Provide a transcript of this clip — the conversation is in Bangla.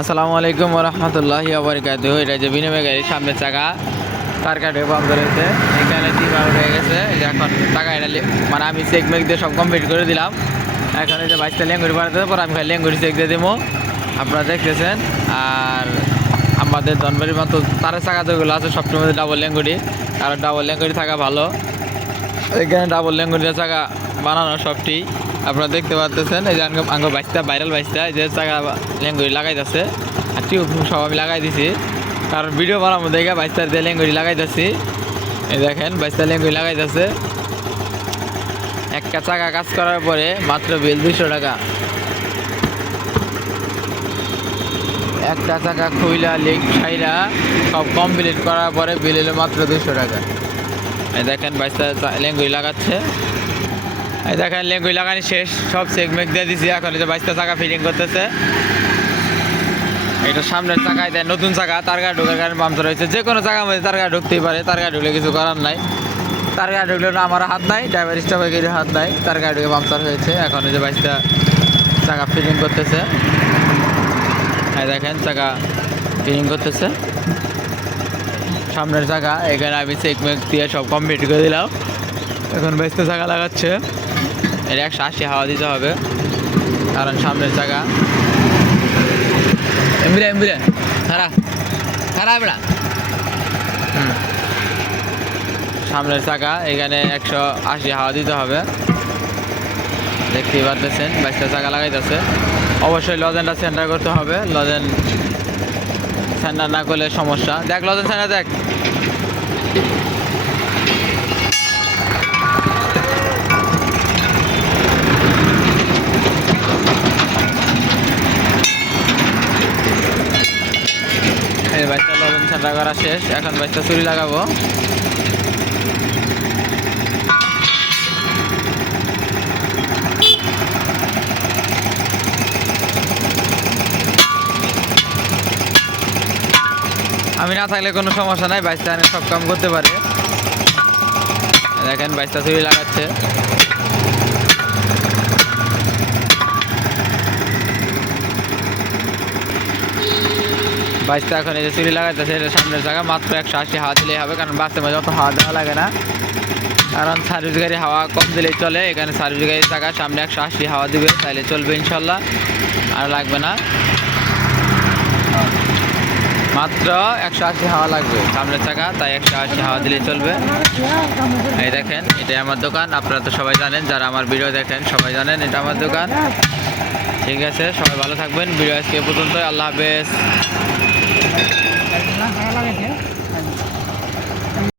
আসসালামু আলাইকুম রহমতুল্লাহি আবরকাত এটা যে বিনিময় গাড়ির সামনে চাকা, তার কাটে পাম্প রয়েছে এখানে আউট হয়ে গেছে। এখন টাকা এটা মানে আমি চেক মেক দিয়ে সব কমপ্লিট করে দিলাম। এখন এই যে বাইশটা ল্যাঙ্গুড়ি বানাতে পর আমি খালি ল্যাঙ্গুড়ি চেক দিয়ে দেবো। আপনারা দেখতেছেন, আর আমাদের ধনবাড়ির মতো তারের চাকা যেগুলো আছে, সবটির মধ্যে ডাবল ল্যাঙ্গুড়ি আর ডাবল ল্যাঙ্গুড়ি থাকা ভালো। এখানে ডাবল ল্যাঙ্গুড়ির চাকা বানানো সবটি। আপনারা দেখতে পাচ্ছেন এই যে আঙ্গ- বাইশটা ভাইরাল বাইশটা, এই যে চাকা ল্যাঙ্গুড়ি লাগাই যাচ্ছে আর টিউব সব আমি লাগাই দিছি। কারণ ভিডিও বানাবো দেখে বাইশটা দিয়ে ল্যাঙ্গুড়ি লাগাই যাচ্ছি এই দেখেন, বাইশটা ল্যাঙ্গুড়ি লাগাই যাচ্ছে একটা চাকা কাজ করার পরে মাত্র বিল দুশো টাকা। একটা চাকা খুইলা, লিক খাইলা, সব কমপ্লিট করার পরে বিল এলো মাত্র দুশো টাকা। দেখেন, বাইশটা লেঙ্গুই লাগাচ্ছে। দেখেন, লেঙ্গুই লাগানি শেষ। সব চেকমেক দিয়ে দিছি, এখন যে বাইশটা চাকা ফিটিং করতেছে। এটা সামনের চাকায় দেয় নতুন চাকা, তার গায়ে ঢোকার কারণে পাম্পচার হয়েছে। যে কোনো চাকার মধ্যে তার গায়ে ঢুকতেই পারে, তার গায়ে ঢুকলে কিছু করার নাই। তার গায়ে ঢুকলে আমার হাত নাই ড্রাইভার স্টাফের হাত নাই, তার গায়ে ঢুকে পাম্পচার হয়েছে। এখন যে বাইশটা চাকা ফিটিং করতেছে। এই দেখেন, চাকা ফিটিং করতেছে। সামনের চাকা, এখানে আমি চেক মেক দিয়ে সব কমপ্লিট করে দিলাম। এখন বেসতে চাকা লাগাচ্ছে। এর একশো আশি হাওয়া দিতে হবে। কারণ সামনের চাকা এমবিলে এমবিলে খারা খারা বেড়া সামনের চাকা এখানে একশো আশি হাওয়া দিতে হবে। দেখতেই পারতেছেন, বাইশটা চাকা লাগাইতেছে। অবশ্যই লজেনটা সেন্টার করতে হবে। লজেন সেন্টার না করলে সমস্যা। দেখ লজেন সেন্টার দেখ এই সেন্টার করা শেষ। এখন বাইকটা চুরি লাগাবো। আমি না থাকলে কোনো সমস্যা নাই, বাইশটা সব কাম করতে পারে। দেখেন বাইশটা চুরি লাগাচ্ছে। বাইশটা এখন এই যে চুরি লাগাইতেছে এটা সামনের জায়গা মাত্র একশো আশি হাওয়া দিলেই হবে, কারণ বাসের মধ্যে অত হাওয়া দেওয়া লাগে না, কারণ সার্ভিস গাড়ি হাওয়া কম দিলেই চলে, এখানে সার্ভিস গাড়ির টাকা সামনে একশো আশি হাওয়া দিবে তাহলে চলবে ইনশাল্লাহ, আর লাগবে না। মাত্র একশো আশি হাওয়া লাগবে সামনের চাকা তাই একশো আশি হাওয়া দিলেই চলবে। এই দেখেন, এটাই আমার দোকান, আপনারা তো সবাই জানেন, যারা আমার ভিডিও দেখেন সবাই জানেন এটা আমার দোকান। ঠিক আছে, সবাই ভালো থাকবেন, ভিডিও আজকে পর্যন্ত আল্লাহ হাফেজ। না ভালো লাগে